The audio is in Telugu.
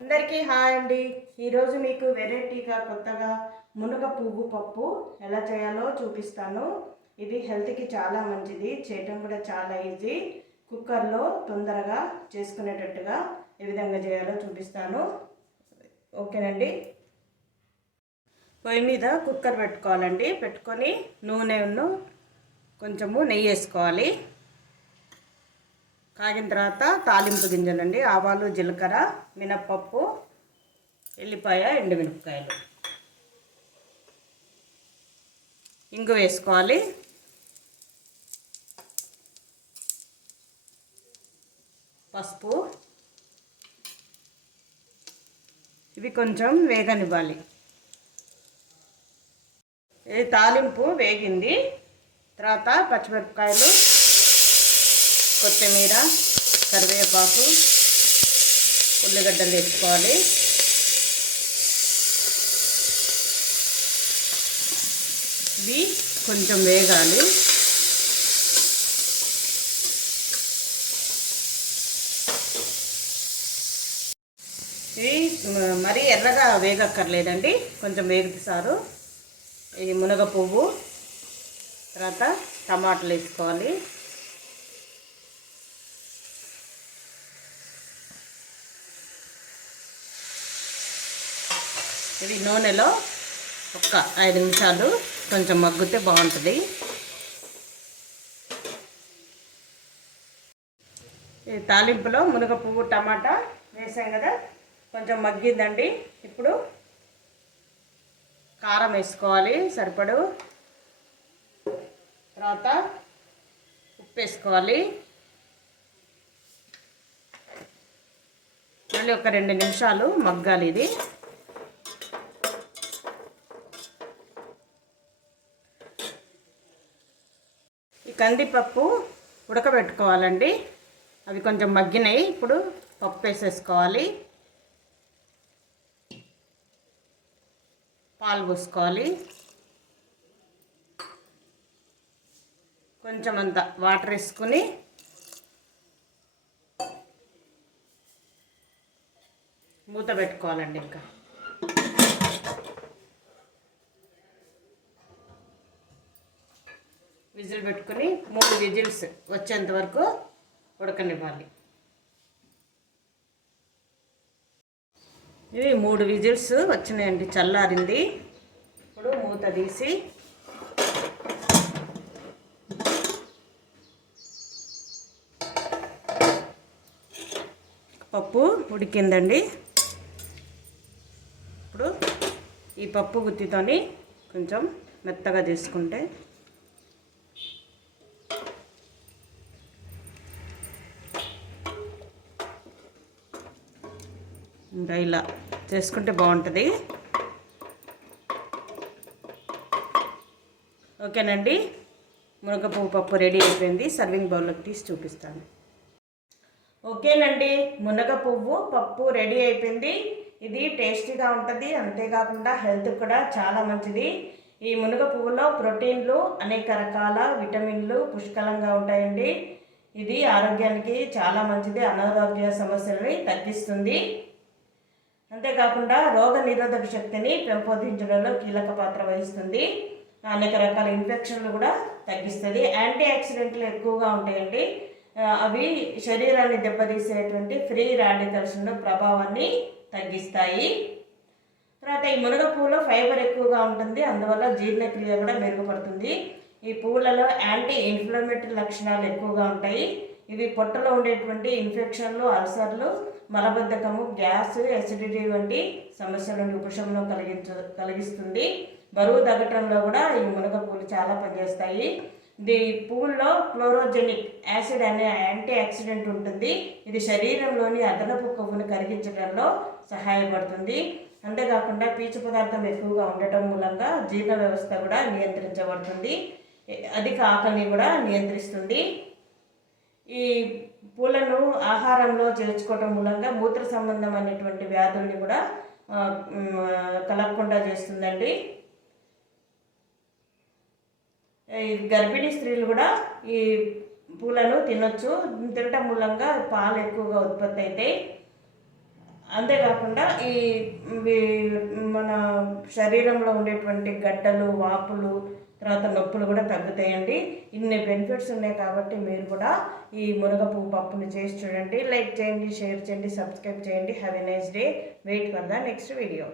అందరికీ హాయ్ అండి. ఈరోజు మీకు వెరైటీగా కొత్తగా మునగ పువ్వు పప్పు ఎలా చేయాలో చూపిస్తాను. ఇది హెల్త్కి చాలా మంచిది, చేయటం కూడా చాలా ఈజీ. కుక్కర్లో తొందరగా చేసుకునేటట్టుగా ఏ విధంగా చేయాలో చూపిస్తాను. ఓకేనండి. పొయ్యి మీద కుక్కర్ పెట్టుకోవాలండి. పెట్టుకొని నూనెను కొంచెము నెయ్యి వేసుకోవాలి. కాగిన తర్వాత తాలింపు గింజలండి, ఆవాలు, జీలకర్ర, మినప్పప్పు, ఎల్లిపాయ, ఎండుమిరపకాయలు, ఇంగు వేసుకోవాలి. పసుపు, ఇవి కొంచెం వేగనివ్వాలి. ఇది తాలింపు వేగింది. తర్వాత పచ్చిమిరపకాయలు, కొత్తిమీర, కరివేపాకు, ఉల్లిగడ్డలు వేసుకోవాలి. ఇవి కొంచెం వేగాలి. ఇవి మరీ ఎర్రగా వేగక్కర్లేదండి, కొంచెం వేగితే సారు. ఇది మునగ పువ్వు, తర్వాత టమాటాలు వేసుకోవాలి. ఇవి నూనెలో ఒక 5 నిమిషాలు కొంచెం మగ్గితే బాగుంటుంది. ఈ తాలింపులో మునగ పువ్వు, టమాటా వేసాం కదా, కొంచెం మగ్గిందండి. ఇప్పుడు కారం వేసుకోవాలి సరిపడు. తర్వాత ఉప్పు వేసుకోవాలి. మళ్ళీ ఒక 2 నిమిషాలు మగ్గాలి. ఇది కందిపప్పు ఉడకబెట్టుకోవాలండి. అవి కొంచెం మగ్గినాయి. ఇప్పుడు పప్పు వేసేసుకోవాలి. పాలు పోసుకోవాలి. కొంచెం అంత వాటర్ వేసుకుని మూత పెట్టుకోవాలండి. ఇంకా విజిల్ పెట్టుకుని 3 విజిల్స్ వచ్చేంత వరకు ఉడకనివ్వాలి. ఇవి 3 విజిల్స్ వచ్చినాయండి, చల్లారింది. ఇప్పుడు మూత తీసి పప్పు ఉడికిందండి. ఇప్పుడు ఈ పప్పు గుత్తితోని కొంచెం మెత్తగా చేసుకుంటే ఇలా చేసుకుంటే బాగుంటుంది. ఓకేనండి, మునగ పువ్వు పప్పు రెడీ అయిపోయింది. సర్వింగ్ బౌల్లోకి తీసి చూపిస్తాను. ఓకేనండి, మునగ పువ్వు పప్పు రెడీ అయిపోయింది. ఇది టేస్టీగా ఉంటుంది, అంతేకాకుండా హెల్త్ కూడా చాలా మంచిది. ఈ మునగ పువ్వులో ప్రోటీన్లు, అనేక రకాల విటమిన్లు పుష్కలంగా ఉంటాయండి. ఇది ఆరోగ్యానికి చాలా మంచిది, అనారోగ్య సమస్యలని తగ్గిస్తుంది. అంతేకాకుండా రోగ నిరోధక శక్తిని పెంపొందించడంలో కీలక పాత్ర వహిస్తుంది. అనేక రకాల ఇన్ఫెక్షన్లు కూడా తగ్గిస్తుంది. యాంటీ ఆక్సిడెంట్లు ఎక్కువగా ఉంటాయండి. అవి శరీరాన్ని దెబ్బతీసేటువంటి ఫ్రీ రాడికల్స్ను ప్రభావాన్ని తగ్గిస్తాయి. తర్వాత ఈ మునగ పువ్వులో ఫైబర్ ఎక్కువగా ఉంటుంది, అందువల్ల జీర్ణక్రియ కూడా మెరుగుపడుతుంది. ఈ పువ్వులలో యాంటీ ఇన్ఫ్లమేటరీ లక్షణాలు ఎక్కువగా ఉంటాయి. ఇవి పొట్టలో ఉండేటువంటి ఇన్ఫెక్షన్లు, అల్సర్లు, మలబద్ధకము, గ్యాస్, ఎసిడిటీ వంటి సమస్యల నుండి ఉపశమనం కలిగిస్తుంది. బరువు తగ్గటంలో కూడా ఈ మునగ పువ్వులు చాలా పనిచేస్తాయి. ఇది పువ్వుల్లో క్లోరోజెనిక్ యాసిడ్ అనే యాంటీ ఆక్సిడెంట్ ఉంటుంది. ఇది శరీరంలోని అదనపు కొవ్వును కరిగించడంలో సహాయపడుతుంది. అంతేకాకుండా పీచు పదార్థం ఎక్కువగా ఉండటం మూలంగా జీర్ణ వ్యవస్థ కూడా నియంత్రించబడుతుంది. అధిక ఆకలిని కూడా నియంత్రిస్తుంది. ఈ పూలను ఆహారంలో చేర్చుకోవటం మూలంగా మూత్ర సంబంధమైనటువంటి వ్యాధుల్ని కూడా కలగకుండా చేస్తుందండి. ఈ గర్భిణీ స్త్రీలు కూడా ఈ పూలను తినొచ్చు. తినటం మూలంగా పాలు ఎక్కువగా ఉత్పత్తి అవుతాయి. అంతేకాకుండా మన శరీరంలో ఉండేటువంటి గడ్డలు, వాపులు, తర్వాత నొప్పులు కూడా తగ్గుతాయండి. ఇన్ని బెనిఫిట్స్ ఉన్నాయి కాబట్టి మీరు కూడా ఈ మునగ పువ్వు పప్పుని చేసి చూడండి. లైక్ చేయండి, షేర్ చేయండి, సబ్స్క్రైబ్ చేయండి. Have a nice day. Wait for the next video.